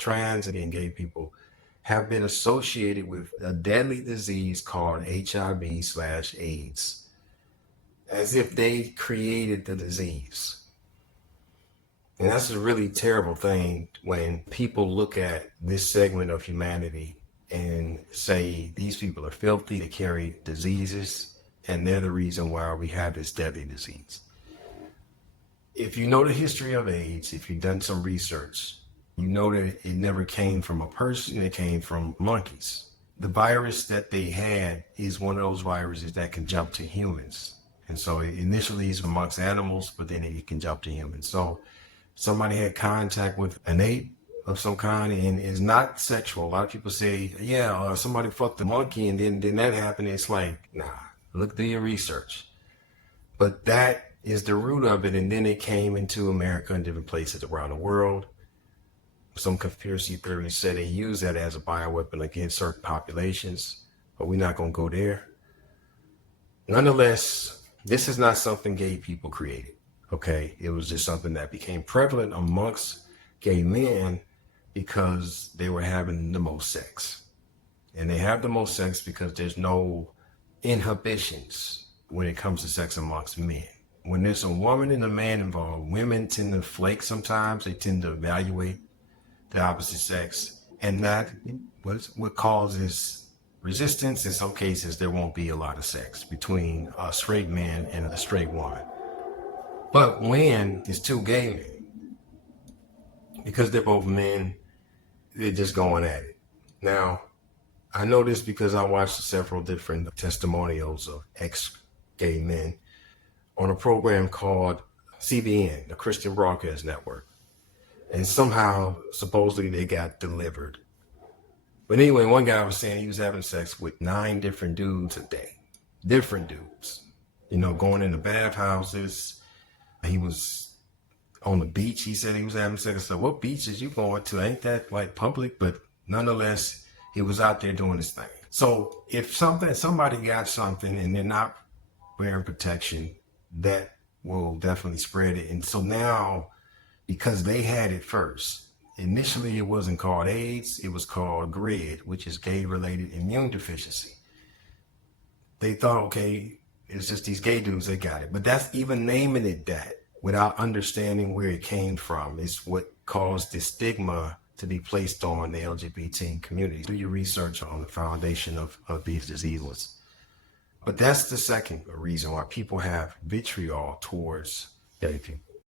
trans and gay people have been associated with a deadly disease called HIV/AIDS, as if they created the disease. And that's a really terrible thing when people look at this segment of humanity and say these people are filthy, they carry diseases, and they're the reason why we have this deadly disease. If you know the history of AIDS, if you've done some research, you know that it never came from a person, it came from monkeys. The virus that they had is one of those viruses that can jump to humans. And so initially it's amongst animals, but then it can jump to humans. So somebody had contact with an ape of some kind, and it's not sexual. A lot of people say, yeah, somebody fucked a monkey and then that happened. It's like, nah, look through your research. But that is the root of it. And then it came into America and different places around the world. Some conspiracy theories say they use that as a bioweapon against certain populations, but we're not going to go there. Nonetheless, this is not something gay people created. Okay, it was just something that became prevalent amongst gay men because they were having the most sex. And they have the most sex because there's no inhibitions when it comes to sex amongst men. When there's a woman and a man involved, women tend to flake sometimes. They tend to evaluate the opposite sex, and that what causes resistance. In some cases, there won't be a lot of sex between a straight man and a straight woman. But when it's two gay men, because they're both men, they're just going at it. Now, I know this because I watched several different testimonials of ex-gay men on a program called CBN, the Christian Broadcast Network. And somehow, supposedly, they got delivered. But anyway, one guy was saying he was having sex with 9 different dudes a day. Different dudes. You know, going into bathhouses. He was on the beach. He said he was having sex. So what beaches you going to? Ain't that like public? But nonetheless, he was out there doing his thing. So if somebody got something and they're not wearing protection, that will definitely spread it. And so now, because they had it first, initially it wasn't called AIDS, it was called GRID, which is gay-related immune deficiency. They thought, okay, it's just these gay dudes, they got it. But that's even naming it that without understanding where it came from is what caused the stigma to be placed on the LGBT community. Do your research on the foundation of these diseases. But that's the second reason why people have vitriol towards gay people.